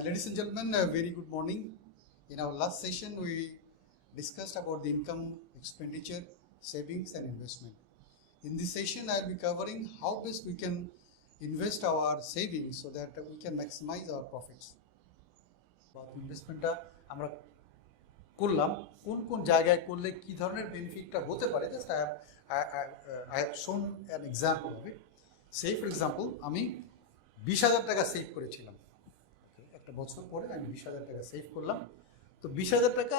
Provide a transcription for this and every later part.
Ladies and gentlemen, a very good morning. In our last session, we discussed about the income, expenditure, savings and investment. In this session, I will be covering how best we can invest our savings so that we can maximize our profits. ইনভেস্টমেন্টটা আমরা করলাম কোন জায়গায় করলে কি ধরনের বেনিফিটটা হতে পারে just I have shown an example of it. Say for example, আমি 20,000 টাকা সেভ করেছিলাম। একটা বছর পরে আমি 20,000 টাকা সেভ করলাম। তো 20,000 টাকা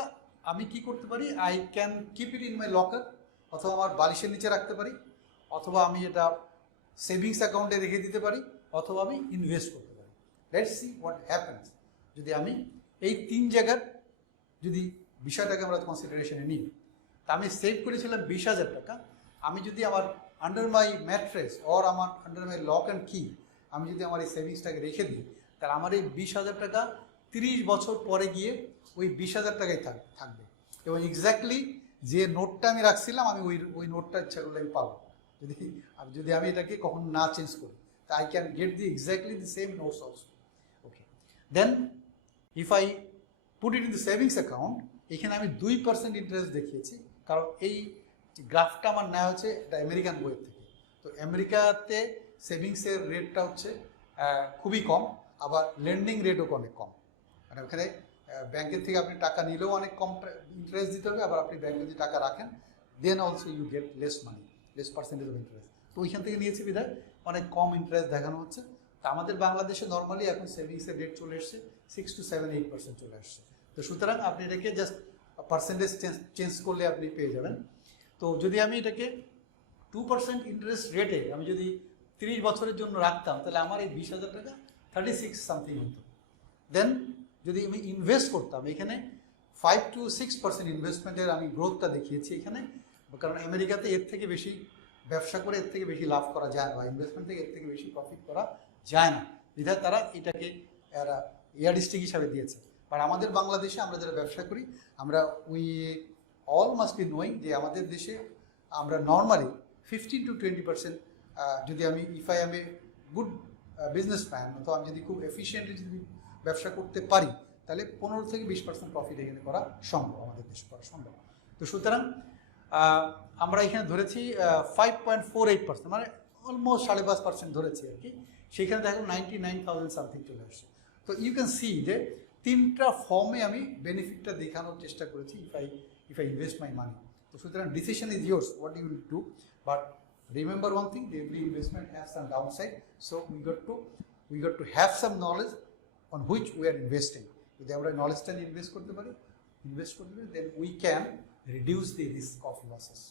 আমি কি করতে পারি? I can keep it in my locker, অথবা আমার বালিশের নিচে রাখতে পারি, অথবা আমি এটা সেভিংস অ্যাকাউন্টে রেখে দিতে পারি, অথবা আমি ইনভেস্ট করতে পারি। লেটস সি হোয়াট হ্যাপেন্স যদি আমি এই তিন জায়গার যদি বিষয়টাকে আমরা কনসিডারেশনে নিই। তা আমি সেভ করেছিলাম 20,000 টাকা। আমি যদি আমার আন্ডার মাই ম্যাট্রেস অর আমার আন্ডার মাই লক অ্যান্ড কি আমি যদি আমার এই সেভিংসটাকে রেখে দিই, তাহলে আমার এই 20,000 টাকা 30 বছর পরে গিয়ে ওই 20,000 টাকাই থাকবে, এবং এক্স্যাক্টলি যে নোটটা আমি রাখছিলাম আমি ওই নোটটা ইচ্ছা করলে আমি পাবো, যদি আমি এটাকে কখন না চেঞ্জ করি। তা I can get the exactly the same notes also. Okay, then if I put it in the savings account, এখানে আমি 2% ইন্টারেস্ট দেখিয়েছি, কারণ এই গ্রাফটা আমার নেওয়া হচ্ছে এটা আমেরিকান বইয়ের থেকে। তো আমেরিকাতে সেভিংসের রেটটা হচ্ছে খুবই কম, আবার লেন্ডিং রেটও অনেক কম। মানে ওখানে ব্যাংকের থেকে আপনি টাকা নিলেও অনেক কম ইন্টারেস্ট দিতে হবে, আবার আপনি ব্যাংকে যদি টাকা রাখেন then also you get less money, less percentage of interest. তো ওইখান থেকে নিয়েছি বিধায় অনেক কম ইন্টারেস্ট দেখানো হচ্ছে। তা আমাদের বাংলাদেশে নর্মালি এখন সেভিংসের রেট চলে এসছে 6 to 7-8% চলে আসছে। তো সুতরাং আপনি এটাকে জাস্ট পার্সেন্টেজ চেঞ্জ করলে আপনি পেয়ে যাবেন। তো যদি আমি এটাকে 2% ইন্টারেস্ট রেটে আমি যদি 30 বছরের জন্য রাখতাম, তাহলে আমার এই 20,000 টাকা 36 সামথিং হতো। দেন যদি আমি ইনভেস্ট করতাম, এখানে 5 to 6% ইনভেস্টমেন্টের আমি গ্রোথটা দেখিয়েছি এখানে, কারণ আমেরিকাতে এর থেকে বেশি ব্যবসা করে এর থেকে বেশি লাভ করা যায় না, বা ইনভেস্টমেন্ট থেকে এর থেকে বেশি প্রফিট করা যায় না, বিধায় তারা এটাকে ইয়ারডিস্টিক হিসাবে দিয়েছে। বাট আমাদের বাংলাদেশে আমরা যারা ব্যবসা করি, আমরা we all must be knowing যে আমাদের দেশে আমরা নর্মালি 15 to 20% যদি আমি if I M a good businessman, তো আমি যদি খুব এফিসিয়েন্টলি যদি ব্যবসা করতে পারি, তাহলে 15 থেকে 20% প্রফিট এখানে করা সম্ভব, আমাদের দেশে করা সম্ভব। তো সুতরাং আমরা এখানে ধরেছি 5.48%, মানে অলমোস্ট 5.5% ধরেছি আর কি। সেখানে দেখো 99,000 সামথিং চলে আসছে। তো ইউ ক্যান সি যে তিনটা ফর্মে আমি বেনিফিটটা দেখানোর চেষ্টা করেছি if I invest my money. তো সুতরাং decision is yours what you will do, but remember one thing, every investment has some downside, so we got to have some knowledge on which we are investing. If আমরা knowledge টা invest করতে পারি, then we can reduce the risk of losses.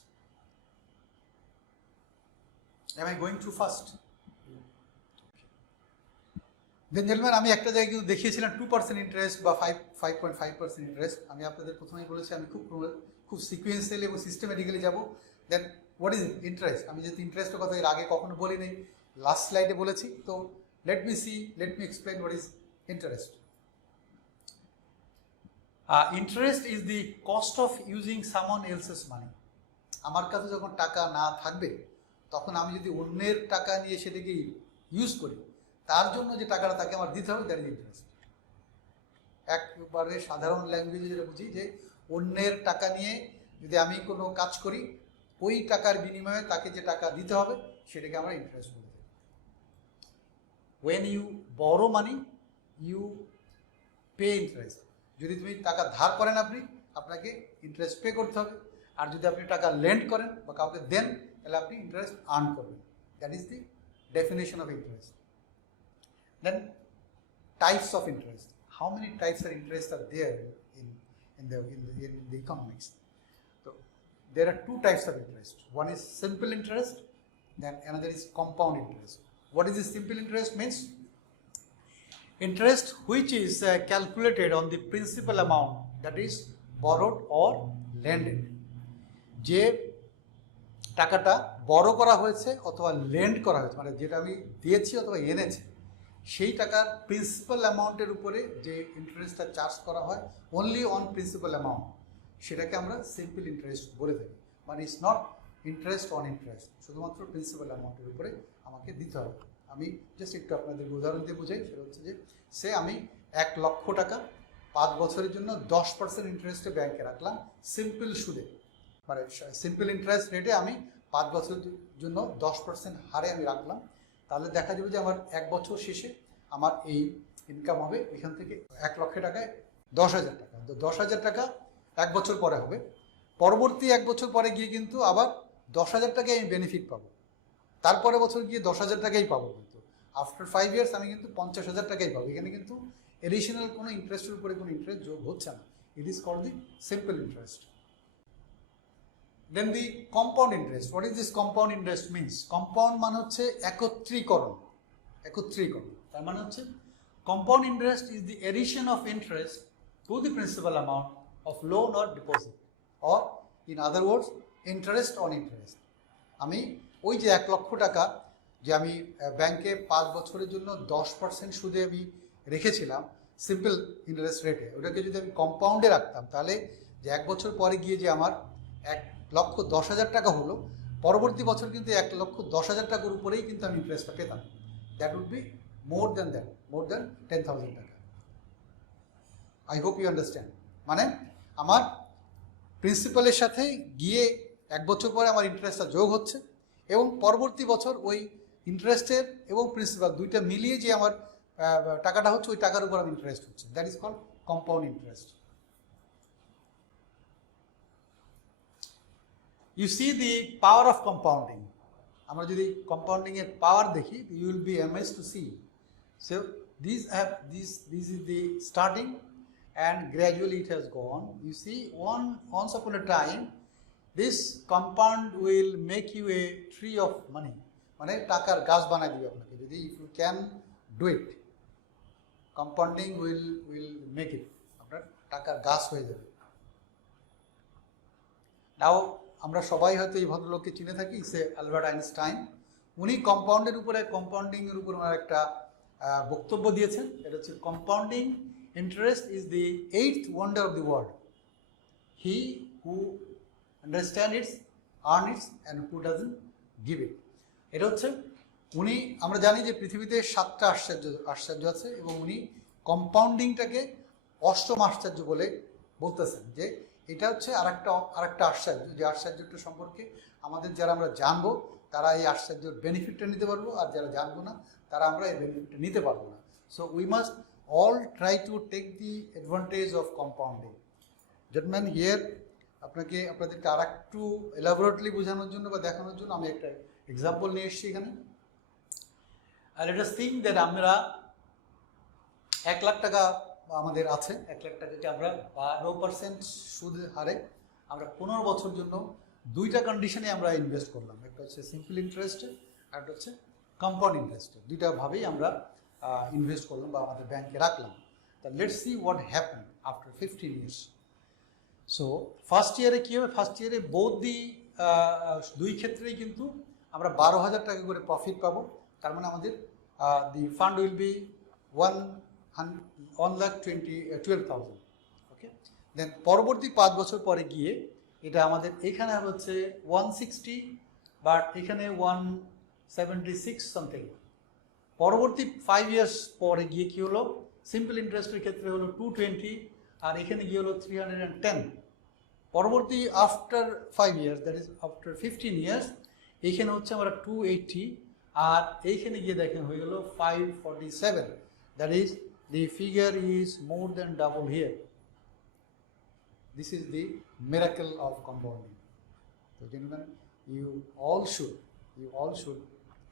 Am I going too fast? Then gentlemen, আমি একটা জায়গায় কিন্তু দেখিয়েছিলাম 2% interest বা 5.5% ইন্টারেস্ট। আমি আপনাদের প্রথমেই বলেছি আমি খুব সিকুয়েন্সিয়ালি এবং সিস্টেমেটিক্যালি যাব। দেন হোয়াট ইজ ইন্টারেস্ট? আমি যেহেতু ইন্টারেস্টের কথা এর আগে কখনো বলি নেই, লাস্ট স্লাইডে বলেছি। তো let me explain what is interest. Interest is the cost of using someone else's money. আমার কাছে যখন টাকা না থাকবে, তখন আমি যদি অন্যের টাকা নিয়ে সেটাকে ইউজ করি, তার জন্য যে টাকাটা তাকে আমার দিতে হবে, দ্যাট ইজ ইন্টারেস্ট। একবারে সাধারণ ল্যাঙ্গুয়েজে যেটা বুঝি, যে অন্যের টাকা নিয়ে যদি আমি কোনো কাজ করি, ওই টাকার বিনিময়ে তাকে যে টাকা দিতে হবে সেটাকে আমরা ইন্টারেস্ট বলে থাকি। When you borrow money you pay interest. যদি তুমি টাকা ধার করেন আপনাকে ইন্টারেস্ট পে করতে হবে, আর যদি আপনি টাকা লেন্ড করেন বা কাউকে দেন, তাহলে আপনি ইন্টারেস্ট আর্ন করবেন। That is the definition of interest. Then types of interest. How many types of interest are there in the economics? So there are two types of interest. One is simple interest, then another is compound interest. What is the simple interest means? Interest which is calculated on the principal amount that is borrowed or lended. যে টাকাটা বড় করা হয়েছে অথবা lend করা হয়েছে, মানে যেটা আমি দিয়েছি অথবা এনেছি, সেই টাকার প্রিন্সিপাল অ্যামাউন্টের উপরে যে ইন্টারেস্টটা চার্জ করা হয়, অনলি অন প্রিন্সিপাল অ্যামাউন্ট, সেটাকে আমরা সিম্পল ইন্টারেস্ট বলে থাকি। মানে it's not interest on interest, শুধুমাত্র প্রিন্সিপাল অ্যামাউন্টের উপরে আমাকে দিতে হবে। আমি জাস্ট একটু আপনাদের উদাহরণ দিয়ে বোঝাই। সেটা হচ্ছে যে আমি 1,00,000 টাকা 5 বছরের জন্য 10% ইন্টারেস্টে ব্যাংকে রাখলাম, সিম্পল সুদে, মানে সিম্পল ইন্টারেস্ট রেটে আমি 5 বছরের জন্য 10% হারে আমি রাখলাম। তাহলে দেখা যাবে যে আমার 1 বছর শেষে আমার এই ইনকাম হবে এখান থেকে 1,00,000 টাকায় 10,000 টাকা। তো 10,000 টাকা 1 বছর পরে হবে। পরবর্তী 1 বছর পরে গিয়ে কিন্তু আবার 10,000 টাকায় আমি বেনিফিট পাবো। তারপরে বছর গিয়ে 10,000 টাকাই পাবো, কিন্তু আফটার 5 ইয়ার্স আমি কিন্তু 50,000 টাকাই পাবো। এখানে কিন্তু এডিশনাল কোনো ইন্টারেস্টের উপরে কোনো ইন্টারেস্ট যোগ হচ্ছে না। It is called the simple interest. Then the compound interest. What is this compound interest means? Compound মানে হচ্ছে একত্রীকরণ। তার মানে হচ্ছে compound interest is the addition of interest to the principal amount of loan or deposit, or in other words interest on interest. আমি ওই যে 1,00,000 টাকা যে আমি ব্যাংকে 5 বছরের জন্য 10% সুদে আমি রেখেছিলাম সিম্পল ইন্টারেস্ট রেটে, ওটাকে যদি আমি কম্পাউন্ডে রাখতাম, তাহলে যে 1 বছর পরে গিয়ে যে আমার 1,10,000 টাকা হলো, পরবর্তী বছর কিন্তু 1,10,000 টাকার উপরেই কিন্তু আমি ইন্টারেস্টটা পেতাম। That would be more than 10,000 taka. I hope you understand. মানে আমার প্রিন্সিপালের সাথে গিয়ে 1 বছর পরে আমার ইন্টারেস্টটা যোগ হচ্ছে, এবং পরবর্তী বছর ওই ইন্টারেস্টের এবং প্রিন্সিপাল দুইটা মিলিয়ে যে আমার টাকাটা হচ্ছে, ওই টাকার উপর আমার ইন্টারেস্ট হচ্ছে। That is called compound interest. You see the power of compounding. আমরা যদি কম্পাউন্ডিং এর পাওয়ার দেখি, you will be amazed to see. So this is the starting, and gradually it has gone. You see, once upon a time, this compound will make you a tree of money. মানে টাকার গাছ বানাই দিবে আপনাকে, যদি if you can do it. Compounding will make it, আপনার টাকার গাছ হয়ে যাবে। Now আমরা সবাই হয়তো এই ভদ্রলোককে চিনে থাকি, সে অ্যালবার্ট আইনস্টাইন। উনি কম্পাউন্ডিংয়ের উপর ওনার একটা বক্তব্য দিয়েছেন। এটা হচ্ছে compounding interest is the 8th wonder of the world. He who understand it's earn its and who doesn't give it. এটা হচ্ছে উনি, আমরা জানি যে পৃথিবীতে 7টা আশ্চর্য আছে, এবং উনি কম্পাউন্ডিংটাকে 8ম আশ্চর্য বলে বলতেছেন, যে এটা হচ্ছে আরেকটা আশ্চর্য, যে আশ্চর্যটা সম্পর্কে আমাদের যারা আমরা জানবো তারা এই আশ্চর্যের বেনিফিটটা নিতে পারবো, আর যারা জানবো না তারা আমরা এই বেনিফিটটা নিতে পারবো না। So we must all try to take the advantage of compounding. Gentleman, here আপনাদেরকে আর একটু এলাবোরেটলি বোঝানোর জন্য বা দেখানোর জন্য আমি একটা এক্সাম্পল নিয়ে এসেছি এখানে। আর লেট আস থিংক দ্যাট আমরা 1,00,000 টাকা আমাদের আছে। 1,00,000 টাকাকে আমরা 12% সুদ হারে আমরা 15 বছর জন্য 2টা কন্ডিশনে আমরা ইনভেস্ট করলাম। একটা হচ্ছে সিম্পল ইন্টারেস্টে, আর একটা হচ্ছে কম্পাউন্ড ইন্টারেস্টে। 2টা ভাবেই আমরা ইনভেস্ট করলাম বা আমাদের ব্যাংকে রাখলাম। তা let's see what happen after 15 years. So first ইয়ারে কী হবে? ফার্স্ট ইয়ারে বোথ দি দুই ক্ষেত্রেই কিন্তু আমরা 12,000 টাকা করে প্রফিট পাবো। তার মানে আমাদের দি ফান্ড উইল বি 1,12,000। ওকে, দেন পরবর্তী 5 বছর পরে গিয়ে এটা আমাদের এখানে হচ্ছে 160, বাট এখানে 176 সামথিং। পরবর্তী 5 ইয়ার্স পরে গিয়ে কী হলো? সিম্পল ইন্টারেস্টের ক্ষেত্রে হলো 220, আর এখানে গিয়ে হলো 310। পরবর্তী after 5 years, that is after 15 years, এইখানে হচ্ছে আমরা 280, আর এইখানে গিয়ে দেখেন হয়ে গেল 547। That is the figure is more than double here. This is the miracle of compounding. So gentlemen, you all should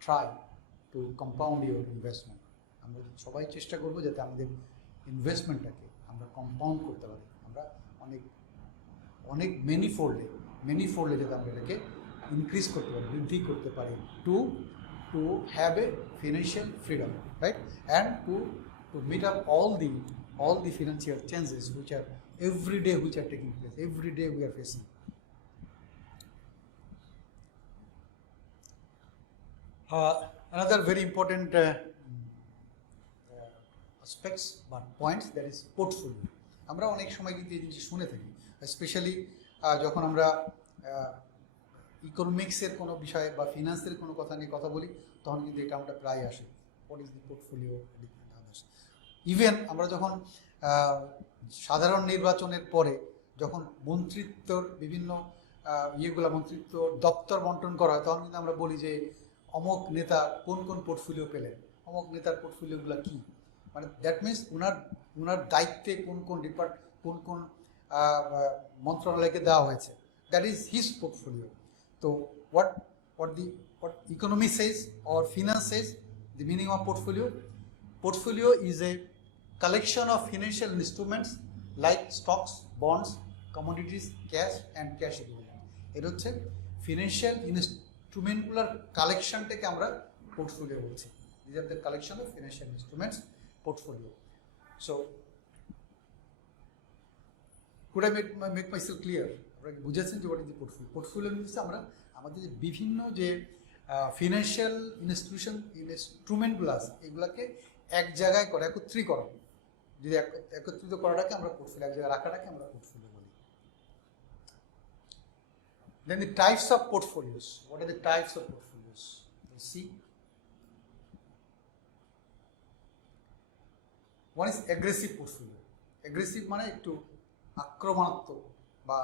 try to compound your investment. আমরা সবাই চেষ্টা করব যাতে আমাদের ইনভেস্টমেন্টটাকে আমরা কম্পাউন্ড করতে পারি, আমরা অনেক মেনি ফোল্ডে যাতে আমরা এটাকে ইনক্রিজ করতে পারি, বৃদ্ধি করতে পারি, to have a financial freedom, right? And to meet up all the financial changes which are taking place every day we are facing. Another very important aspects but points, that is portfolio. আমরা অনেক সময় কিন্তু এই জিনিস শুনে থাকি, specially যখন আমরা ইকোনমিক্সের কোনো বিষয় বা ফিনান্সের কোনো কথা নিয়ে কথা বলি, তখন কিন্তু এটা আমরা প্রায় আসে, what is the portfolio. Even আমরা যখন সাধারণ নির্বাচনের পরে যখন মন্ত্রিত্বর বিভিন্ন মন্ত্রিত্ব দপ্তর বন্টন করা হয়, তখন কিন্তু আমরা বলি যে অমুক নেতা কোন কোন পোর্টফোলিও পেলেন, অমুক নেতার পোর্টফোলিওগুলো কী, মানে দ্যাট মিনস ওনার দায়িত্বে কোন কোন মন্ত্রণালয়কে দেওয়া হয়েছে, দ্যাট ইজ হিজ পোর্টফোলিও। তো what economy says or finance says, the meaning of portfolio is a collection of financial instruments like stocks, bonds, commodities, cash and cash equivalent. এটা হচ্ছে ফিনান্সিয়াল ইনস্ট্রুমেন্টগুলোর কালেকশনটাকে আমরা portfolio বলছি। This are the collection of financial instruments, portfolio. So could I make myself clear? আপনারা কি বুঝেছেন যে what is the portfolio? Portfolio means আমরা আমাদের যে বিভিন্ন যে ফিনান্সিয়াল ইনস্ট্রুমেন্টগুলো আছে এগুলোকে এক জায়গায় করে একত্রীকরণ, যদি একত্রিত করাটাকে আমরা পোর্টফোলিও, এক জায়গায় রাখাটাকে আমরা পোর্টফোলিও বলি। Then the types of portfolios. What are the types of portfolios? Let's see. One is aggressive portfolio. Aggressive মানে একটু আক্রমণাত্মক বা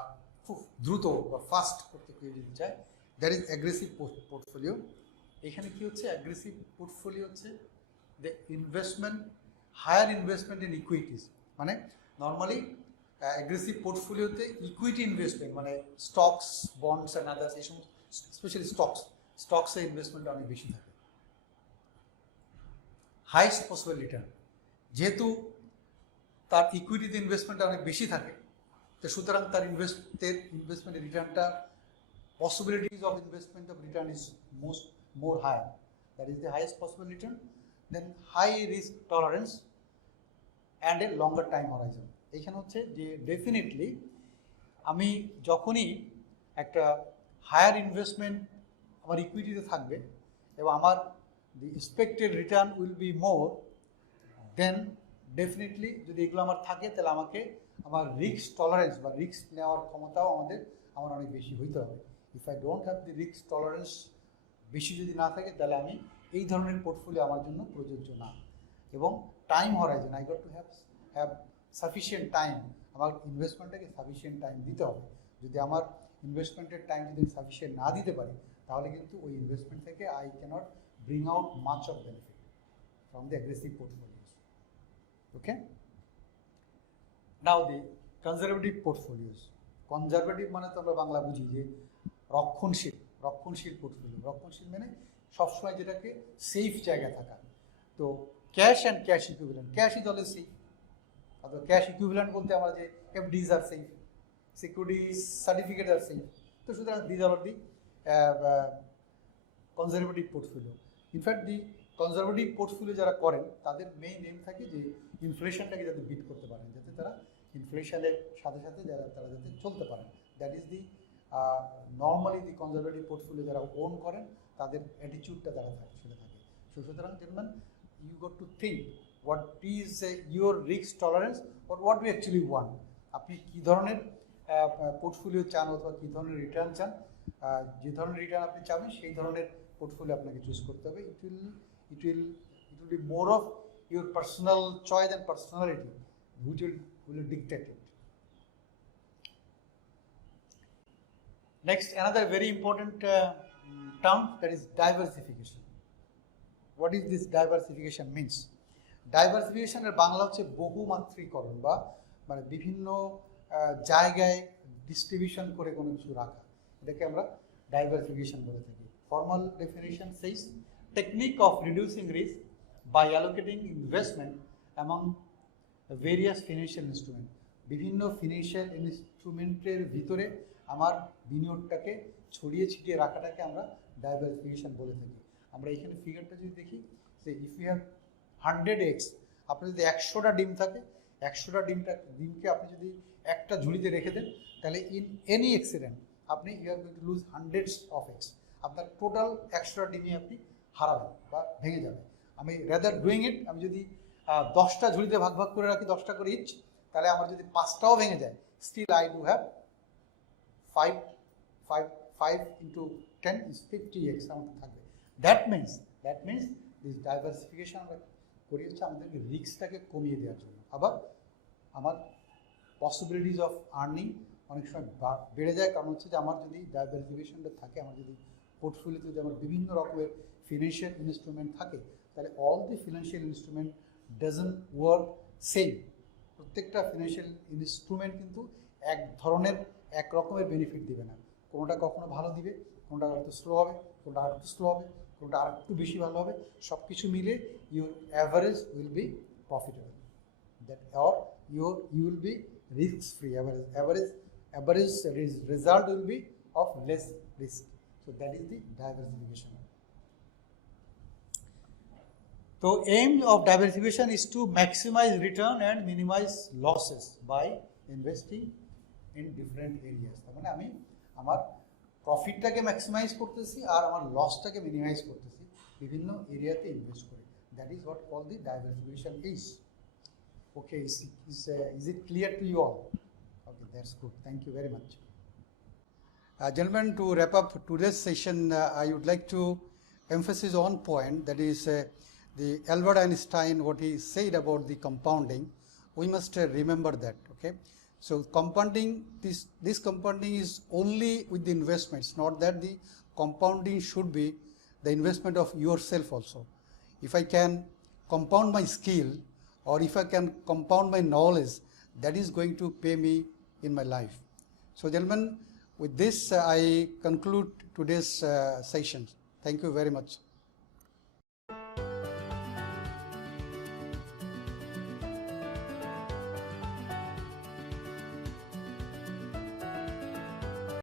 খুব দ্রুত বা ফাস্ট করতে কেউ যদি চায়, দ্যাট ইজ অ্যাগ্রেসিভ পোর্টফোলিও। এখানে কি হচ্ছে, অ্যাগ্রেসিভ পোর্টফোলিও হচ্ছে the investment, higher investment in equities. মানে নর্মালি অ্যাগ্রেসিভ পোর্টফোলিওতে ইকুইটি ইনভেস্টমেন্ট মানে স্টকস, বন্ডস অ্যান্ড আদার্স, এই সমস্ত স্পেশালি স্টকসে ইনভেস্টমেন্ট অনেক বেশি থাকে। হাইয়েস্ট পসিবল রিটার্ন, যেহেতু তার ইকুইটিতে ইনভেস্টমেন্টটা অনেক বেশি থাকে, তো সুতরাং তার ইনভেস্টমেন্টের রিটার্নটা, possibilities of investment of return is more higher. That is the highest possible return. Then high risk tolerance and a longer time horizon. এখানে হচ্ছে যে ডেফিনেটলি আমি যখনই একটা হায়ার ইনভেস্টমেন্ট আমার ইকুইটিতে থাকবে এবং আমার the expected return will be more, then definitely যদি এগুলো আমার থাকে তাহলে আমাকে আমার রিস্ক টলারেন্স বা রিস্ক নেওয়ার ক্ষমতাও আমার অনেক বেশি হইতে হবে। If I don't have the risk tolerance বেশি যদি না থাকে তাহলে আমি এই ধরনের পোর্টফোলিও আমার জন্য প্রযোজ্য না। এবং time Horizon, I got to have sufficient time, আমার ইনভেস্টমেন্টটাকে সাফিসিয়েন্ট টাইম দিতে হবে। যদি আমার ইনভেস্টমেন্টের টাইম যদি সাফিসিয়েন্ট না দিতে পারি তাহলে কিন্তু ওই ইনভেস্টমেন্ট থেকে I can't bring out much of benefit from the aggressive portfolios. Okay, now the conservative portfolios. Conservative মানে তো আমরা বাংলা বুঝি যে রক্ষণশীল পোর্টফোলিও। রক্ষণশীল মানে সবসময় যেটাকে সেফ জায়গায় থাকা। তো cash and cash equivalent, cash is always safe. অথবা ক্যাশ ইকুইভ্যালেন্ট বলতে আমরা যে এফডিজ আর সেফ, সিকিউরিটি সার্টিফিকেট আর সেফ। তো সুতরাং these are the conservative portfolio. In fact the conservative portfolio যারা করেন তাদের মেইন এম থাকে যে ইনফ্লেশনটাকে যাতে বিট করতে পারেন, যাতে তারা ইনফ্লেশনের সাথে সাথে তারা যাতে চলতে পারেন। That is the normally the conservative portfolio যারা ওন করেন তাদের অ্যাটিটিউডটা তারা সেটা থাকে। সুতরাং gentleman, you got to think what is your risk tolerance or what you actually want. আপনি কী ধরনের পোর্টফোলিও চান অথবা কী ধরনের রিটার্ন চান, যে ধরনের রিটার্ন আপনি চাবেন সেই ধরনের পোর্টফোলিও আপনাকে চুজ করতে হবে। It will be more of your personal choice and personality which will dictate it. Next, another very important term, that is diversification. What is this diversification means? Diversification এর বাংলা হচ্ছে বহুমাত্রিকরণ বা মানে বিভিন্ন জায়গায় ডিস্ট্রিবিউশন করে কোনো কিছু রাখা, এটাকে আমরা ডাইভার্সিফিকেশন বলে থাকি। Formal definition says technique of reducing risk by allocating investment among various financial instrument. বিভিন্ন ফিনান্সিয়াল ইনস্ট্রুমেন্টের ভিতরে আমার বিনিয়োগটাকে ছড়িয়ে ছিটিয়ে রাখাটাকে আমরা ডাইভার্সিফিকেশন বলে থাকি। আমরা এখানে ফিগারটা যদি দেখি যে ইফ ইউ হ্যাভ 100 eggs, আপনার যদি 100টা ডিম থাকে, 100টা ডিমকে আপনি যদি একটা ঝুড়িতে রেখে দেন তাহলে ইন এনি অ্যাক্সিডেন্ট আপনি you are going to lose hundreds of eggs. আপনার টোটাল 100টা ডিমই আপনি হারাবেন বা ভেঙে যাবে। আমি রেদার ডুইং ইট, আমি যদি 10টা ঝুড়িতে ভাগ করে রাখি 10টা করে ইচ, তাহলে আমার যদি 5টাও ভেঙে যায়, still I do have 5 into 10 is 50 eggs আমার থাকবে। দ্যাট মিনস দিস ডাইভার্সিফিকেশন আমরা করি হচ্ছে আমাদেরকে রিস্কটাকে কমিয়ে দেওয়ার জন্য। আবার আমার পসিবিলিটিস অফ আর্নিং অনেক সময় বেড়ে যায়, কারণ হচ্ছে যে আমার যদি ডাইভার্সিফিকেশনটা থাকে, আমার যদি পোর্টফোলিওতে যদি আমার বিভিন্ন রকমের ফিনান্সিয়াল ইনস্ট্রুমেন্ট থাকে, তাহলে all the financial instrument doesn't work same. প্রত্যেকটা ফিনান্সিয়াল ইনস্ট্রুমেন্ট কিন্তু এক ধরনের এক রকমের বেনিফিট দিবে না। কোনোটা কখনো ভালো দিবে, কোনোটা একটু স্লো হবে, কোনোটা আর একটু স্লো হবে, কোনোটা আর একটু বেশি ভালো হবে। সব কিছু মিলে your average will be profitable, that or you will be risk free. Average result will be of less risk. So that is the diversification. So aim of diversification is to maximize return and minimize losses by investing in different areas. তার মানে আমি আমার প্রফিটটাকে maximise করতেছি আর আমার লসটাকে minimise করতেছি বিভিন্ন এরিয়াতে invest করে। That is what call the diversification is. Okay, is it clear to you all? Okay, that's good. Thank you very much. Gentlemen, to wrap up today's session, I would like to emphasize on point, that is the Albert Einstein, what he said about the compounding. We must remember that, okay? So compounding, this compounding is only with the investments, not that the compounding should be the investment of yourself also. If I can compound my skill, or if I can compound my knowledge, that is going to pay me in my life. So gentlemen, with this I conclude today's session. Thank you very much.